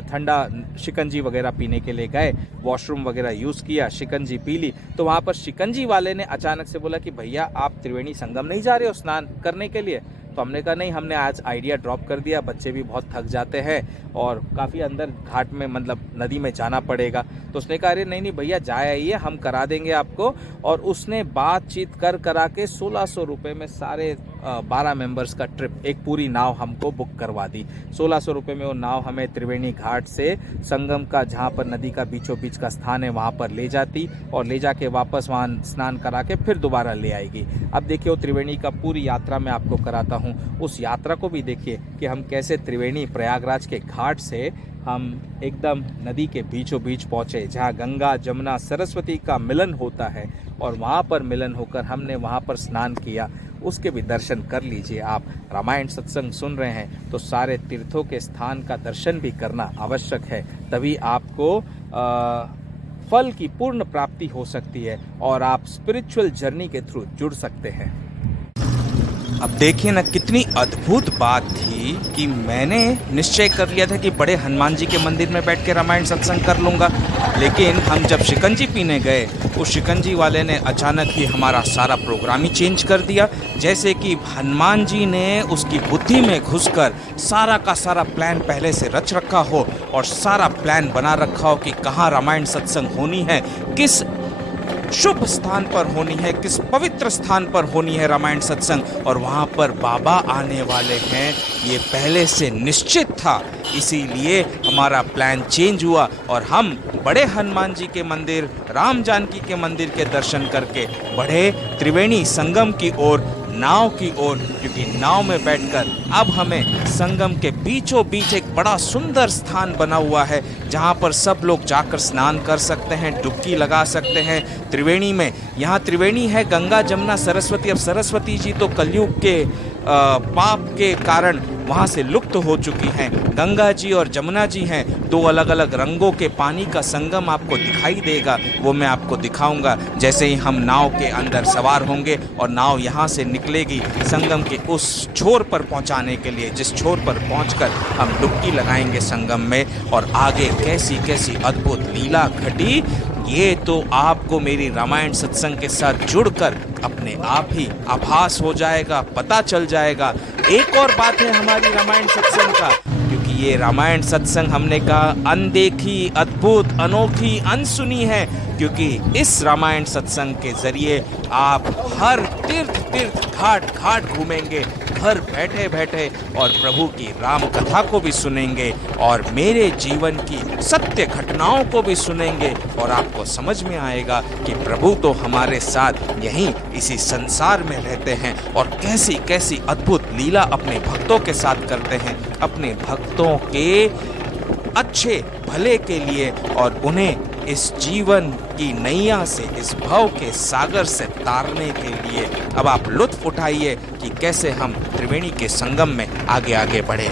ठंडा शिकंजी वगैरह पीने के लिए गए, वॉशरूम वगैरह यूज़ किया, शिकंजी पी ली। तो वहाँ पर शिकंजी वाले ने अचानक से बोला कि भैया आप त्रिवेणी संगम नहीं जा रहे हो स्नान करने के लिए? तो हमने कहा नहीं, हमने आज आइडिया ड्रॉप कर दिया, बच्चे भी बहुत थक जाते हैं और काफ़ी अंदर घाट में मतलब नदी में जाना पड़ेगा। तो उसने कहा अरे नहीं नहीं भैया जाए आइए, हम करा देंगे आपको। और उसने बातचीत करा के 1600 रुपये में सारे 12 मेंबर्स का ट्रिप, एक पूरी नाव हमको बुक करवा दी। 1600 रुपये में वो नाव हमें त्रिवेणी घाट से संगम का, जहाँ पर नदी का बीचों बीच का स्थान है, वहाँ पर ले जाती और ले जाके वापस वहाँ स्नान करा के फिर दोबारा ले आएगी। अब देखिए वो त्रिवेणी का पूरी यात्रा मैं आपको कराता हूँ। उस यात्रा को भी देखिए कि हम कैसे त्रिवेणी प्रयागराज के घाट से हम एकदम नदी के बीचों बीच पहुँचे, जहाँ गंगा जमुना सरस्वती का मिलन होता है और वहाँ पर मिलन होकर हमने वहाँ पर स्नान किया। उसके भी दर्शन कर लीजिए। आप रामायण सत्संग सुन रहे हैं तो सारे तीर्थों के स्थान का दर्शन भी करना आवश्यक है, तभी आपको फल की पूर्ण प्राप्ति हो सकती है और आप स्पिरिचुअल जर्नी के थ्रू जुड़ सकते हैं। अब देखिए ना, कितनी अद्भुत बात थी कि मैंने निश्चय कर लिया था कि बड़े हनुमान जी के मंदिर में बैठ के रामायण सत्संग कर लूँगा, लेकिन हम जब शिकंजी पीने गए उस शिकंजी वाले ने अचानक ही हमारा सारा प्रोग्राम ही चेंज कर दिया। जैसे कि हनुमान जी ने उसकी बुद्धि में घुसकर सारा का सारा प्लान पहले से रच रखा हो और सारा प्लान बना रखा हो कि कहाँ रामायण सत्संग होनी है, किस शुभ स्थान पर होनी है, किस पवित्र स्थान पर होनी है रामायण सत्संग, और वहाँ पर बाबा आने वाले हैं, ये पहले से निश्चित था। इसीलिए हमारा प्लान चेंज हुआ और हम बड़े हनुमान जी के मंदिर, राम जानकी के मंदिर के दर्शन करके बढ़े त्रिवेणी संगम की ओर, नाव की ओर, क्योंकि नाव में बैठकर अब हमें संगम के बीचों बीच एक बड़ा सुंदर स्थान बना हुआ है जहां पर सब लोग जाकर स्नान कर सकते हैं, डुबकी लगा सकते हैं त्रिवेणी में। यहाँ त्रिवेणी है गंगा जमुना सरस्वती। अब सरस्वती जी तो कलयुग के पाप के कारण वहाँ से लुप्त हो चुकी हैं। गंगा जी और जमुना जी हैं, दो अलग अलग रंगों के पानी का संगम आपको दिखाई देगा, वो मैं आपको दिखाऊंगा जैसे ही हम नाव के अंदर सवार होंगे और नाव यहाँ से निकलेगी संगम के उस छोर पर पहुँचाने के लिए, जिस छोर पर पहुँचकर हम डुबकी लगाएंगे संगम में। और आगे कैसी कैसी अद्भुत लीला घटी, ये तो आपको मेरी रामायण सत्संग के साथ जुड़कर अपने आप ही आभास हो जाएगा, पता चल जाएगा। एक और बात है हमारी रामायण सत्संग का, क्योंकि ये रामायण सत्संग हमने कहा अनदेखी, अद्भुत, अनोखी, अनसुनी है, क्योंकि इस रामायण सत्संग के जरिए आप हर तीर्थ घाट घाट घूमेंगे, घर बैठे बैठे, और प्रभु की राम कथा को भी सुनेंगे और मेरे जीवन की सत्य घटनाओं को भी सुनेंगे, और आपको समझ में आएगा कि प्रभु तो हमारे साथ यहीं इसी संसार में रहते हैं और कैसी कैसी अद्भुत लीला अपने भक्तों के साथ करते हैं, अपने भक्तों के अच्छे भले के लिए, और उन्हें इस जीवन की नैया से, इस भव के सागर से तारने के लिए। अब आप लुत्फ उठाइए कि कैसे हम त्रिवेणी के संगम में आगे आगे बढ़े।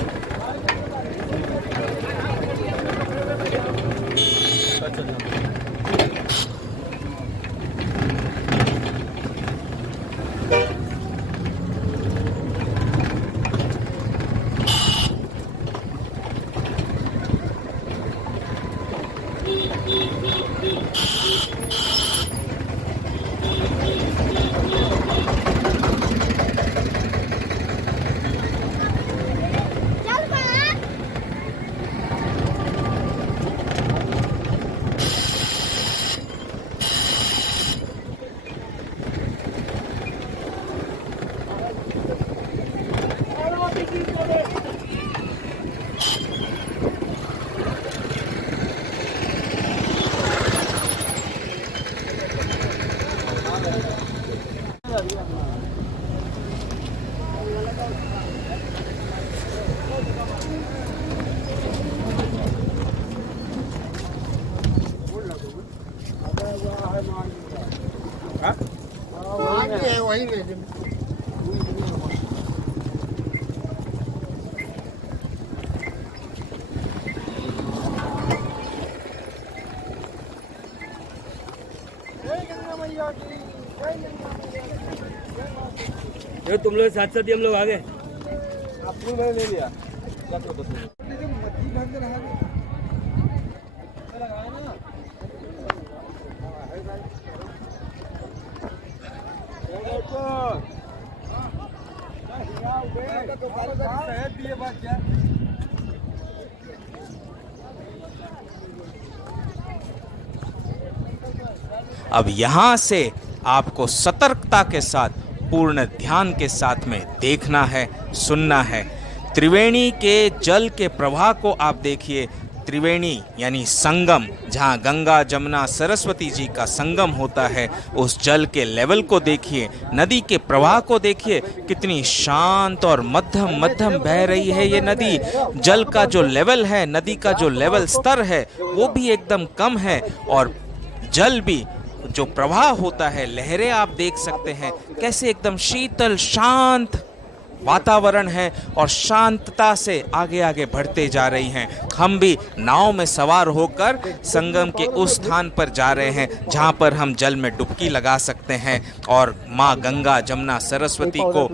ये तुम लोग साथ साथ ही हम लोग आ गए। आपने ले लिया अब यहाँ से आपको सतर्कता के साथ, पूर्ण ध्यान के साथ में देखना है, सुनना है। त्रिवेणी के जल के प्रवाह को आप देखिए। त्रिवेणी यानी संगम, जहाँ गंगा जमुना सरस्वती जी का संगम होता है, उस जल के लेवल को देखिए, नदी के प्रवाह को देखिए, कितनी शांत और मध्यम मध्यम बह रही है ये नदी। जल का जो लेवल है, नदी का जो लेवल स्तर है, वो भी एकदम कम है, और जल भी जो प्रवाह होता है, लहरें आप देख सकते हैं कैसे एकदम शीतल शांत वातावरण है और शांतता से आगे आगे बढ़ते जा रही हैं। हम भी नाव में सवार होकर संगम के उस स्थान पर जा रहे हैं जहां पर हम जल में डुबकी लगा सकते हैं और माँ गंगा जमुना सरस्वती को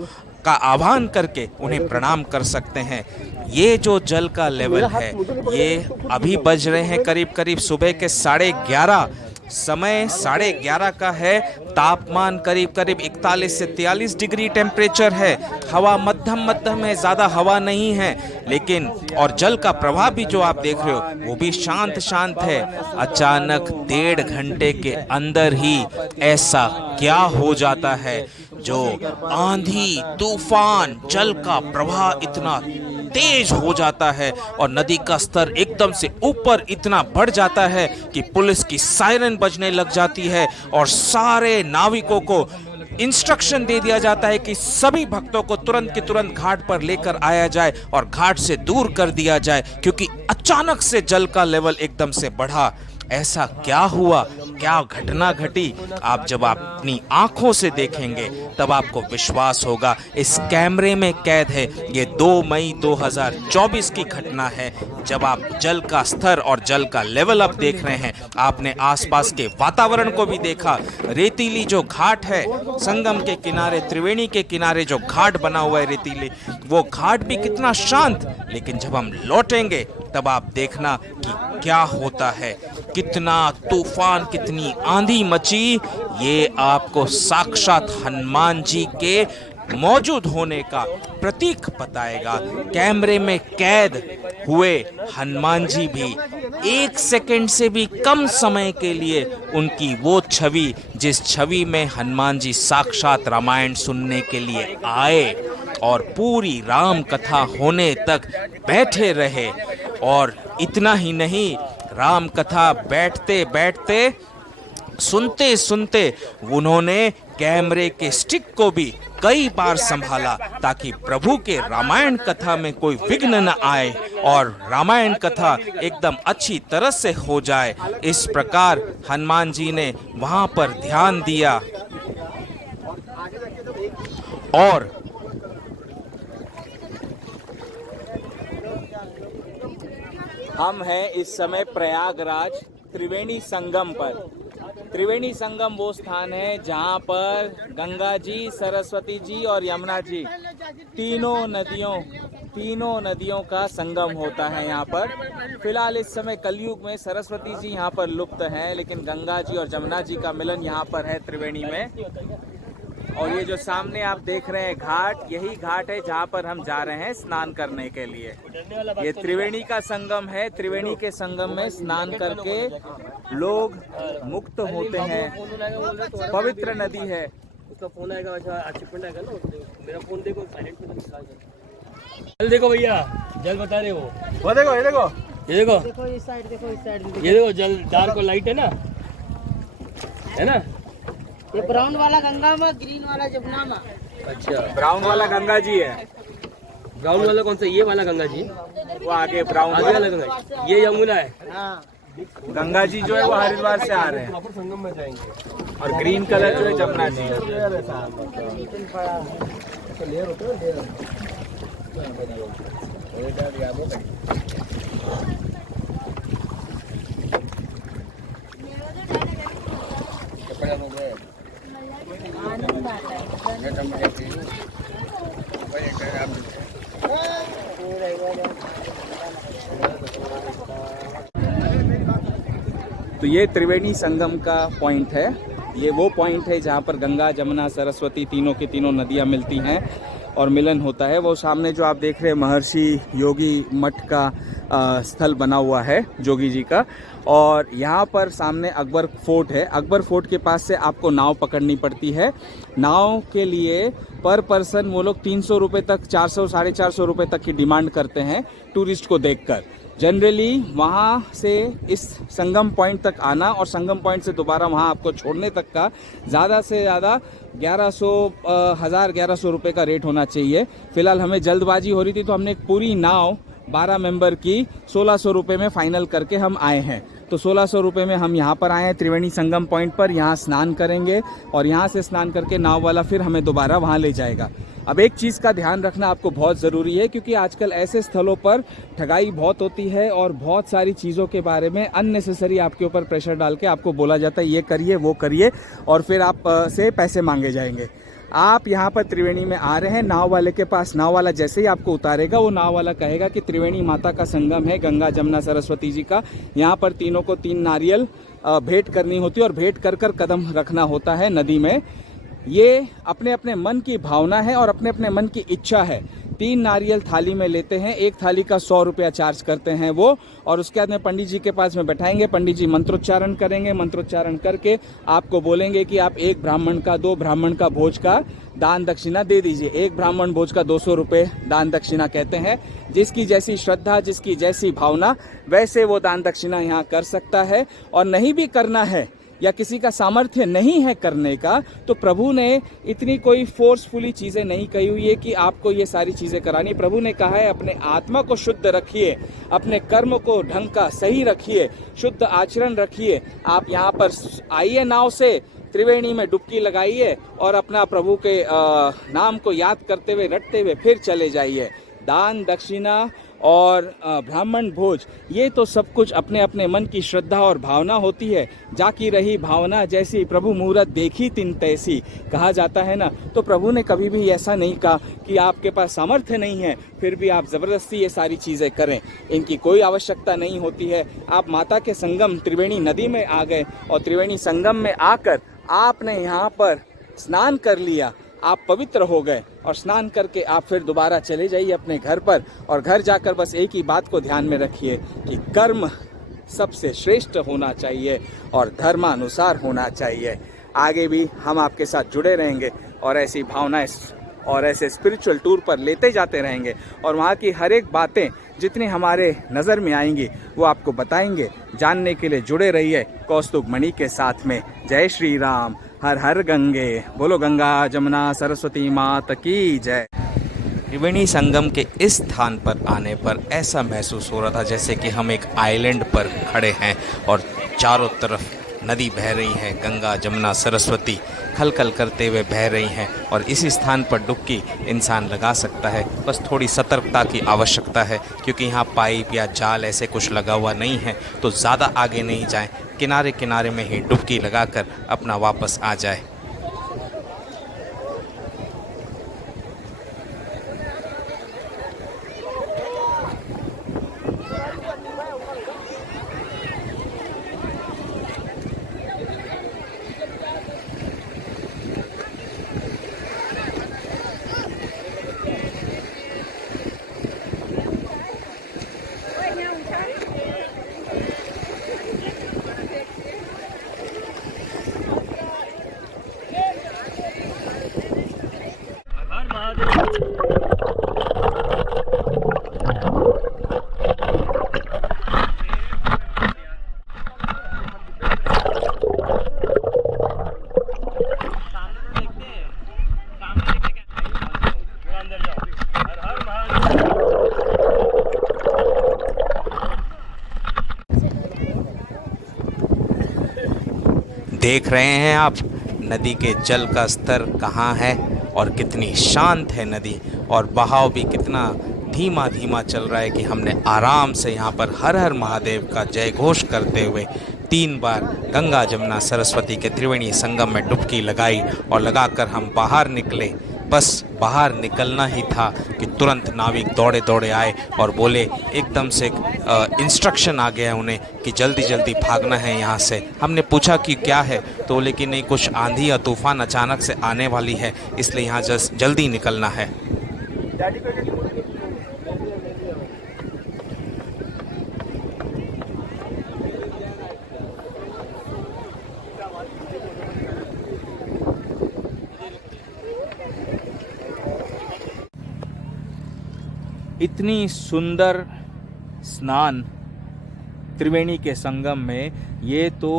का आह्वान करके उन्हें प्रणाम कर सकते हैं। ये जो जल का लेवल है, ये अभी बज रहे हैं करीब करीब सुबह के 11:30, समय 11:30 का है। तापमान करीब करीब 41 से 43 डिग्री टेम्परेचर है। हवा मध्यम मध्यम है, ज़्यादा हवा नहीं है, लेकिन और जल का प्रवाह भी जो आप देख रहे हो वो भी शांत शांत है। अचानक 1.5 घंटे के अंदर ही ऐसा क्या हो जाता है, जो आंधी तूफान, जल का प्रवाह इतना तेज हो जाता है और नदी का स्तर एकदम से ऊपर इतना बढ़ जाता है कि पुलिस की सायरन बजने लग जाती है और सारे नाविकों को इंस्ट्रक्शन दे दिया जाता है कि सभी भक्तों को तुरंत के तुरंत घाट पर लेकर आया जाए और घाट से दूर कर दिया जाए, क्योंकि अचानक से जल का लेवल एकदम से बढ़ा। ऐसा क्या हुआ, क्या घटना घटी, आप जब अपनी आंखों से देखेंगे तब आपको विश्वास होगा। इस कैमरे में कैद है। ये 2 मई 2024 की घटना है, जब आप जल का स्तर और जल का लेवल अप देख रहे हैं। आपने आसपास के वातावरण को भी देखा। रेतीली जो घाट है, संगम के किनारे, त्रिवेणी के किनारे जो घाट बना हुआ है रेतीली, वो घाट भी कितना शांत। लेकिन जब हम लौटेंगे तब आप देखना कि क्या होता है, कितना तूफान, कितनी आंधी मची। ये आपको साक्षात हनुमान जी के मौजूद होने का प्रतीक बताएगा। कैमरे में कैद हुए हनुमान जी भी 1 सेकंड से भी कम समय के लिए उनकी वो छवि, जिस छवि में हनुमान जी साक्षात रामायण सुनने के लिए आए और पूरी राम कथा होने तक बैठे रहे। और इतना ही नहीं, राम कथा बैठते बैठते, सुनते सुनते उन्होंने कैमरे के स्टिक को भी कई बार संभाला, ताकि प्रभु के रामायण कथा में कोई विघ्न न आए और रामायण कथा एकदम अच्छी तरह से हो जाए। इस प्रकार हनुमान जी ने वहां पर ध्यान दिया। और हम हैं इस समय प्रयागराज त्रिवेणी संगम पर। त्रिवेणी संगम वो स्थान है जहाँ पर गंगा जी, सरस्वती जी और यमुना जी, तीनों नदियों का संगम होता है यहाँ पर। फिलहाल इस समय कलयुग में सरस्वती जी यहाँ पर लुप्त हैं, लेकिन गंगा जी और यमुना जी का मिलन यहाँ पर है त्रिवेणी में। और ये जो सामने आप देख रहे हैं घाट, यही घाट है जहाँ पर हम जा रहे हैं स्नान करने के लिए। ये त्रिवेणी का संगम है। त्रिवेणी के संगम में स्नान करके लोग मुक्त होते हैं। पवित्र नदी है। उसका फोन आएगा, आएगा ना, मेरा फोन देखो साइलेंट पे, जल देखो भैया, जल बता रहे वो देखो, ये देखो, ये देखो, देखो इस साइड, देखो इस साइड, ये देखो जल, डार्क लाइट है ना, ये ब्राउन वाला गंगा में, ग्रीन वाला जमुना में। अच्छा, ब्राउन वाला गंगा जी है। ब्राउन वाला कौन सा? ये वाला गंगा जी, वो आगे ब्राउन वाला गंगा जी, ये यमुना है। हाँ, गंगा जी जो है वो हरिद्वार से आ रहे हैं, संगम में जाएंगे। और ग्रीन कलर जो है जमुना जी है। तो ये त्रिवेणी संगम का पॉइंट है। ये वो पॉइंट है जहाँ पर गंगा, जमुना, सरस्वती तीनों की तीनों नदियाँ मिलती हैं और मिलन होता है। वो सामने जो आप देख रहे हैं महर्षि योगी मठ का स्थल बना हुआ है, जोगी जी का। और यहाँ पर सामने अकबर फोर्ट है। अकबर फोर्ट के पास से आपको नाव पकड़नी पड़ती है। नाव के लिए पर पर्सन वो लोग 300 रुपये तक, 400 साढ़े 400 रुपये तक की डिमांड करते हैं टूरिस्ट को देखकर। जनरली वहाँ से इस संगम पॉइंट तक आना और संगम पॉइंट से दोबारा वहाँ आपको छोड़ने तक का ज़्यादा से ज़्यादा 1100 रुपये का रेट होना चाहिए। फिलहाल हमें जल्दबाजी हो रही थी, तो हमने एक पूरी नाव 12 मेंबर की 1600 रुपये में फाइनल करके हम आए हैं। तो 1600 रुपये में हम यहाँ पर आए हैं त्रिवेणी संगम पॉइंट पर। यहाँ स्नान करेंगे और यहाँ से स्नान करके नाव वाला फिर हमें दोबारा वहाँ ले जाएगा। अब एक चीज़ का ध्यान रखना आपको बहुत ज़रूरी है, क्योंकि आजकल ऐसे स्थलों पर ठगाई बहुत होती है और बहुत सारी चीज़ों के बारे में अननेसेसरी आपके ऊपर प्रेशर डाल के आपको बोला जाता है ये करिए वो करिए, और फिर आप से पैसे मांगे जाएंगे। आप यहाँ पर त्रिवेणी में आ रहे हैं, नाव वाले के पास, नाव वाला जैसे ही आपको उतारेगा वो नाव वाला कहेगा कि त्रिवेणी माता का संगम है, गंगा जमुना सरस्वती जी का। यहाँ पर तीनों को 3 नारियल भेंट करनी होती है और भेंट कर कर कदम रखना होता है नदी में। ये अपने अपने मन की भावना है और अपने अपने मन की इच्छा है। 3 नारियल थाली में लेते हैं, एक थाली का 100 रुपया चार्ज करते हैं वो, और उसके बाद में पंडित जी के पास में बैठाएंगे। पंडित जी मंत्रोच्चारण करेंगे, मंत्रोच्चारण करके आपको बोलेंगे कि आप 1 ब्राह्मण का 2 ब्राह्मण का भोज का दान दक्षिणा दे दीजिए। 1 ब्राह्मण भोज का 200 रुपये दान दक्षिणा कहते हैं। जिसकी जैसी श्रद्धा, जिसकी जैसी भावना, वैसे वो दान दक्षिणा यहाँ कर सकता है। और नहीं भी करना है या किसी का सामर्थ्य नहीं है करने का, तो प्रभु ने इतनी कोई फोर्सफुली चीज़ें नहीं कही हुई है कि आपको ये सारी चीज़ें करानी। प्रभु ने कहा है अपने आत्मा को शुद्ध रखिए, अपने कर्म को ढंग का सही रखिए, शुद्ध आचरण रखिए। आप यहाँ पर आइए, नाव से त्रिवेणी में डुबकी लगाइए और अपना प्रभु के नाम को याद करते हुए, रटते हुए फिर चले जाइए। दान दक्षिणा और ब्राह्मण भोज, ये तो सब कुछ अपने अपने मन की श्रद्धा और भावना होती है। जाकी रही भावना जैसी, प्रभु मुहूर्त देखी तिन तैसी, कहा जाता है ना। तो प्रभु ने कभी भी ऐसा नहीं कहा कि आपके पास सामर्थ्य नहीं है फिर भी आप ज़बरदस्ती ये सारी चीज़ें करें, इनकी कोई आवश्यकता नहीं होती है। आप माता के संगम त्रिवेणी नदी में आ गए और त्रिवेणी संगम में आकर आपने यहाँ पर स्नान कर लिया, आप पवित्र हो गए, और स्नान करके आप फिर दोबारा चले जाइए अपने घर पर। और घर जाकर बस एक ही बात को ध्यान में रखिए कि कर्म सबसे श्रेष्ठ होना चाहिए और धर्मानुसार होना चाहिए। आगे भी हम आपके साथ जुड़े रहेंगे और ऐसी भावनाएं और ऐसे स्पिरिचुअल टूर पर लेते जाते रहेंगे, और वहाँ की हर एक बातें जितनी हमारे नज़र में आएंगी वो आपको बताएंगे। जानने के लिए जुड़े रहिए कौस्तुभ मणि के साथ में। जय श्री राम, हर हर गंगे, बोलो गंगा जमुना सरस्वती मात की जय। त्रिवेणी संगम के इस स्थान पर आने पर ऐसा महसूस हो रहा था जैसे कि हम एक आइलैंड पर खड़े हैं और चारों तरफ नदी बह रही है, गंगा जमुना सरस्वती खलखल करते हुए बह रही हैं। और इसी स्थान पर डुबकी इंसान लगा सकता है, बस थोड़ी सतर्कता की आवश्यकता है, क्योंकि यहाँ पाइप या जाल ऐसे कुछ लगा हुआ नहीं है। तो ज़्यादा आगे नहीं जाएं, किनारे किनारे में ही डुबकी लगाकर अपना वापस आ जाए। देख रहे हैं आप नदी के जल का स्तर कहाँ है और कितनी शांत है नदी, और बहाव भी कितना धीमा धीमा चल रहा है कि हमने आराम से यहाँ पर हर हर महादेव का जय घोष करते हुए 3 बार गंगा जमुना सरस्वती के त्रिवेणी संगम में डुबकी लगाई और लगाकर हम बाहर निकले। बस बाहर निकलना ही था कि तुरंत नाविक दौड़े दौड़े आए और बोले, एकदम से इंस्ट्रक्शन आ गया उन्हें कि जल्दी जल्दी भागना है यहाँ से। हमने पूछा कि क्या है, तो बोले कि नहीं, कुछ आंधी या तूफान अचानक से आने वाली है, इसलिए यहाँ जल्दी निकलना है। इतनी सुंदर स्नान त्रिवेणी के संगम में, ये तो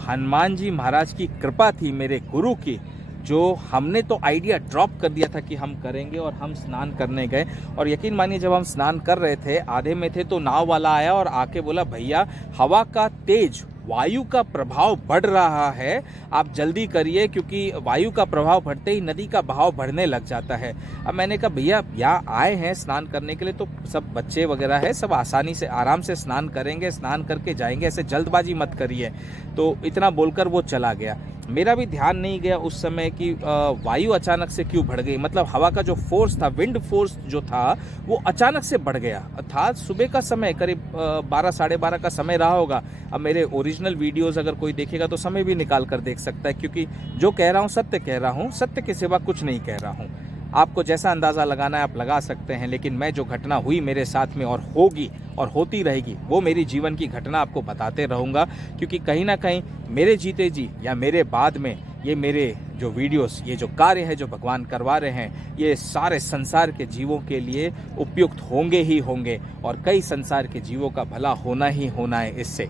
हनुमान जी महाराज की कृपा थी, मेरे गुरु की, जो हमने तो आइडिया ड्रॉप कर दिया था कि हम करेंगे और हम स्नान करने गए। और यकीन मानिए जब हम स्नान कर रहे थे, आधे में थे, तो नाव वाला आया और आके बोला, भैया हवा का तेज, वायु का प्रभाव बढ़ रहा है, आप जल्दी करिए, क्योंकि वायु का प्रभाव बढ़ते ही नदी का बहाव बढ़ने लग जाता है। अब मैंने कहा भैया यहाँ आए हैं स्नान करने के लिए, तो सब बच्चे वगैरह है, सब आसानी से आराम से स्नान करेंगे, स्नान करके जाएंगे, ऐसे जल्दबाजी मत करिए। तो इतना बोलकर वो चला गया। मेरा भी ध्यान नहीं गया उस समय कि वायु अचानक से क्यों बढ़ गई। मतलब हवा का जो फोर्स था, विंड फोर्स जो था वो अचानक से बढ़ गया था। सुबह का समय करीब 12 साढ़े 12 का समय रहा होगा। अब मेरे ओरिजिनल वीडियोस अगर कोई देखेगा तो समय भी निकाल कर देख सकता है, क्योंकि जो कह रहा हूँ सत्य कह रहा हूँ, सत्य के सिवा कुछ नहीं कह रहा हूँ। आपको जैसा अंदाज़ा लगाना है आप लगा सकते हैं, लेकिन मैं जो घटना हुई मेरे साथ में और होगी और होती रहेगी वो मेरी जीवन की घटना आपको बताते रहूँगा, क्योंकि कहीं ना कहीं मेरे जीते जी या मेरे बाद में ये मेरे जो वीडियोस, ये जो कार्य है जो भगवान करवा रहे हैं, ये सारे संसार के जीवों के लिए उपयुक्त होंगे ही होंगे और कई संसार के जीवों का भला होना ही होना है इससे।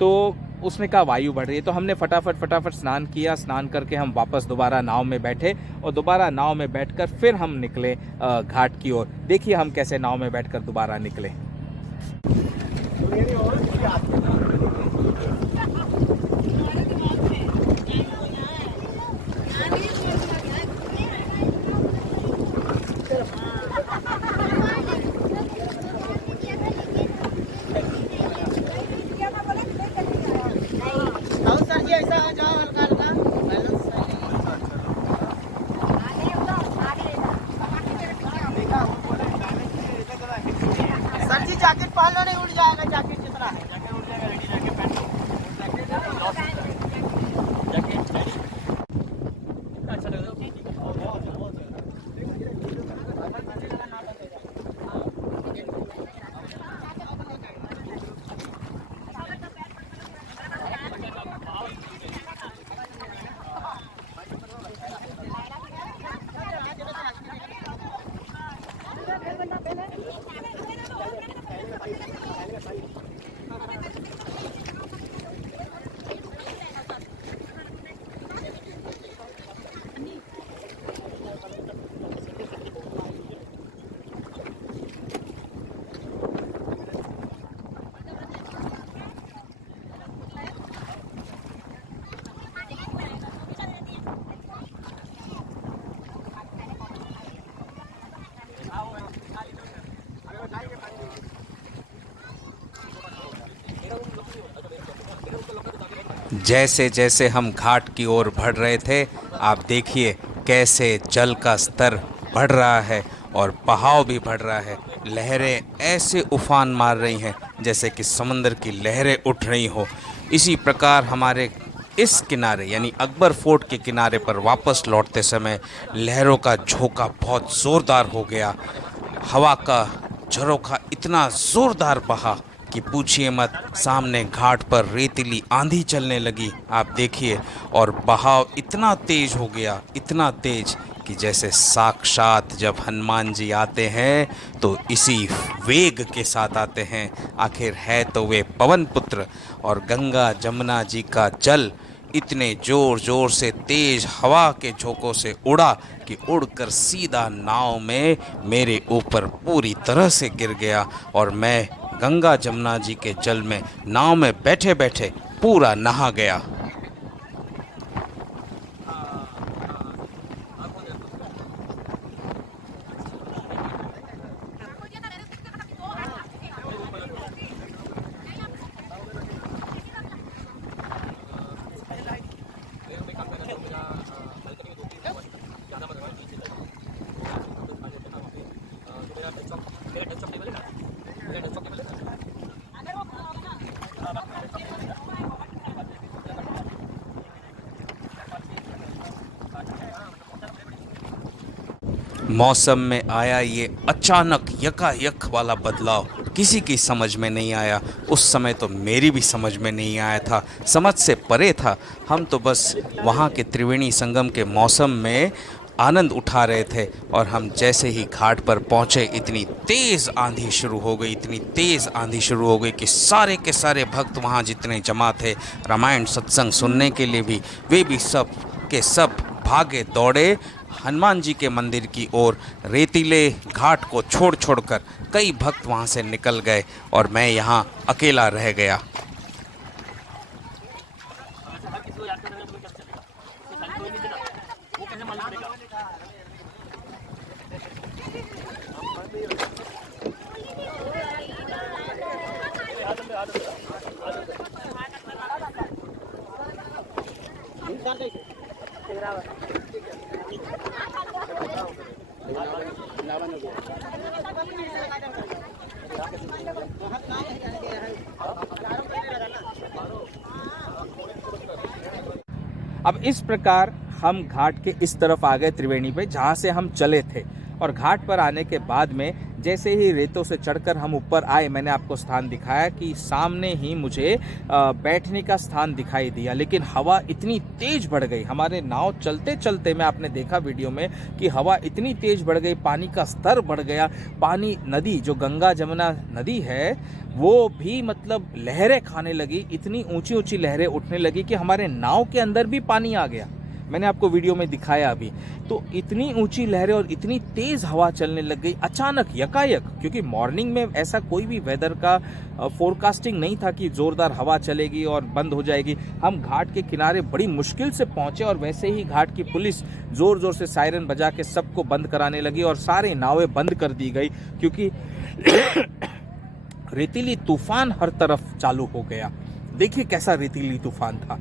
तो उसने कहा वायु बढ़ रही है, तो हमने फटाफट स्नान किया। स्नान करके हम वापस दोबारा नाव में बैठे और दोबारा नाव में बैठकर फिर हम निकले घाट की ओर। देखिए हम कैसे नाव में बैठकर दोबारा निकले। सर जी ऐसा आ जाओ, हल्का हल्का बैलेंस सर जी जैकेट पहन लो, नहीं उड़ जाएगा जैकेट कितना है। अच्छा लग रहा है। जैसे जैसे हम घाट की ओर बढ़ रहे थे, आप देखिए कैसे जल का स्तर बढ़ रहा है और बहाव भी बढ़ रहा है। लहरें ऐसे उफान मार रही हैं जैसे कि समंदर की लहरें उठ रही हो। इसी प्रकार हमारे इस किनारे यानी अकबर फोर्ट के किनारे पर वापस लौटते समय लहरों का झोंका बहुत ज़ोरदार हो गया। हवा का झरोखा इतना ज़ोरदार बहा कि पूछिए मत। सामने घाट पर रेतीली आंधी चलने लगी, आप देखिए, और बहाव इतना तेज हो गया, इतना तेज कि जैसे साक्षात जब हनुमान जी आते हैं तो इसी वेग के साथ आते हैं। आखिर है तो वे पवन पुत्र, और गंगा जमुना जी का जल इतने जोर जोर से तेज हवा के झोंकों से उड़ा कि उड़कर सीधा नाव में मेरे ऊपर पूरी तरह से गिर गया, और मैं गंगा जमुना जी के जल में नाव में बैठे बैठे पूरा नहा गया। मौसम में आया ये अचानक यकायक वाला बदलाव किसी की समझ में नहीं आया। उस समय तो मेरी भी समझ में नहीं आया था, समझ से परे था। हम तो बस वहाँ के त्रिवेणी संगम के मौसम में आनंद उठा रहे थे, और हम जैसे ही घाट पर पहुँचे इतनी तेज़ आंधी शुरू हो गई, इतनी तेज़ आंधी शुरू हो गई कि सारे के सारे भक्त वहाँ जितने जमा थे रामायण सत्संग सुनने के लिए भी, वे भी सब के सब भागे दौड़े हनुमान जी के मंदिर की ओर। रेतीले घाट को छोड़ छोड़कर कई भक्त वहाँ से निकल गए और मैं यहाँ अकेला रह गया। इंसान अब इस प्रकार हम घाट के इस तरफ आ गए त्रिवेणी पे, जहाँ से हम चले थे। और घाट पर आने के बाद में जैसे ही रेतों से चढ़कर हम ऊपर आए, मैंने आपको स्थान दिखाया कि सामने ही मुझे बैठने का स्थान दिखाई दिया। लेकिन हवा इतनी तेज बढ़ गई, हमारे नाव चलते चलते में आपने देखा वीडियो में कि हवा इतनी तेज बढ़ गई, पानी का स्तर बढ़ गया। पानी, नदी जो गंगा जमुना नदी है, वो भी मतलब लहरें खाने लगी, इतनी ऊंची ऊंची लहरें उठने लगी कि हमारे नाव के अंदर भी पानी आ गया। मैंने आपको वीडियो में दिखाया अभी। तो इतनी ऊंची लहरें और इतनी तेज हवा चलने लग गई अचानक, यकायक, क्योंकि मॉर्निंग में ऐसा कोई भी वेदर का फोरकास्टिंग नहीं था कि जोरदार हवा चलेगी और बंद हो जाएगी। हम घाट के किनारे बड़ी मुश्किल से पहुंचे और वैसे ही घाट की पुलिस जोर जोर से सायरन बजा के सबको बंद कराने लगी और सारे नावें बंद कर दी गई, क्योंकि रेतीली तूफान हर तरफ चालू हो गया। देखिए कैसा रेतीली तूफान था।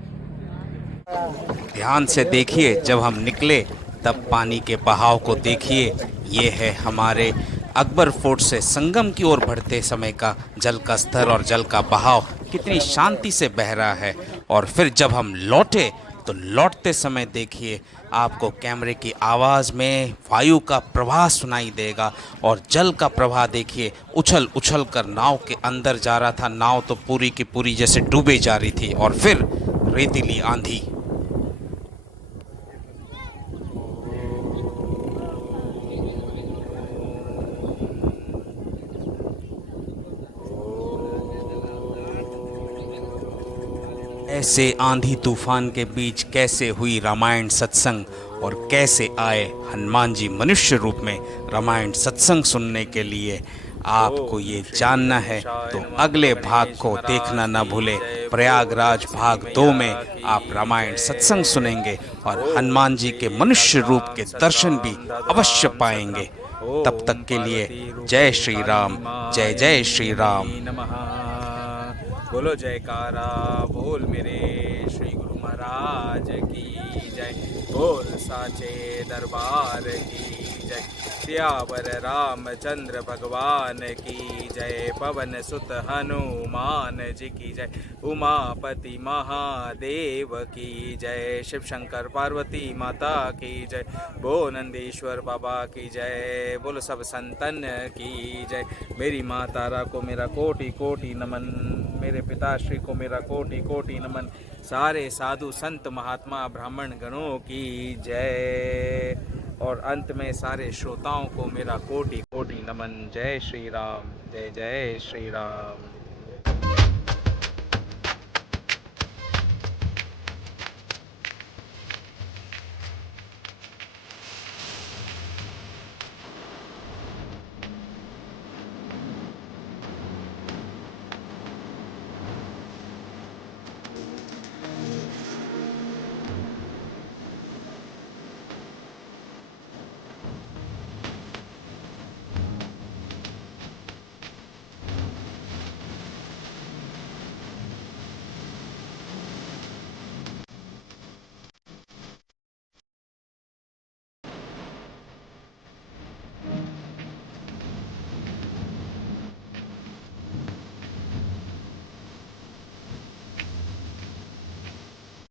ध्यान से देखिए, जब हम निकले तब पानी के बहाव को देखिए। ये है हमारे अकबर फोर्ट से संगम की ओर बढ़ते समय का जल का स्तर और जल का बहाव कितनी शांति से बह रहा है। और फिर जब हम लौटे तो लौटते समय देखिए, आपको कैमरे की आवाज़ में वायु का प्रवाह सुनाई देगा और जल का प्रवाह देखिए, उछल उछल कर नाव के अंदर जा रहा था। नाव तो पूरी की पूरी जैसे डूबे जा रही थी। और फिर रेतीली आंधी। ऐसे आंधी तूफान के बीच कैसे हुई रामायण सत्संग और कैसे आए हनुमान जी मनुष्य रूप में रामायण सत्संग सुनने के लिए, आपको ये जानना है तो अगले भाग को देखना न भूले। प्रयागराज भाग 2 में आप रामायण सत्संग सुनेंगे और हनुमान जी के मनुष्य रूप के दर्शन भी अवश्य पाएंगे। तब तक के लिए जय श्री राम, जय जय श्री राम। बोलो जयकारा बोल मेरे श्री गुरु महाराज की जय। बोल साचे दरबार की जय। सियावर रामचंद्र भगवान की जय। पवन सुत हनुमान जी की जय। उमापति महादेव की जय। शिव शंकर पार्वती माता की जय। बो नंदीश्वर बाबा की जय। बोलो सब संतन की जय। मेरी माँ तारा को मेरा कोटि कोटि नमन। मेरे पिताश्री को मेरा कोटि कोटि नमन। सारे साधु संत महात्मा ब्राह्मण गणों की जय। और अंत में सारे श्रोताओं को मेरा कोटि कोटि नमन। जय श्री राम, जय जय श्री राम।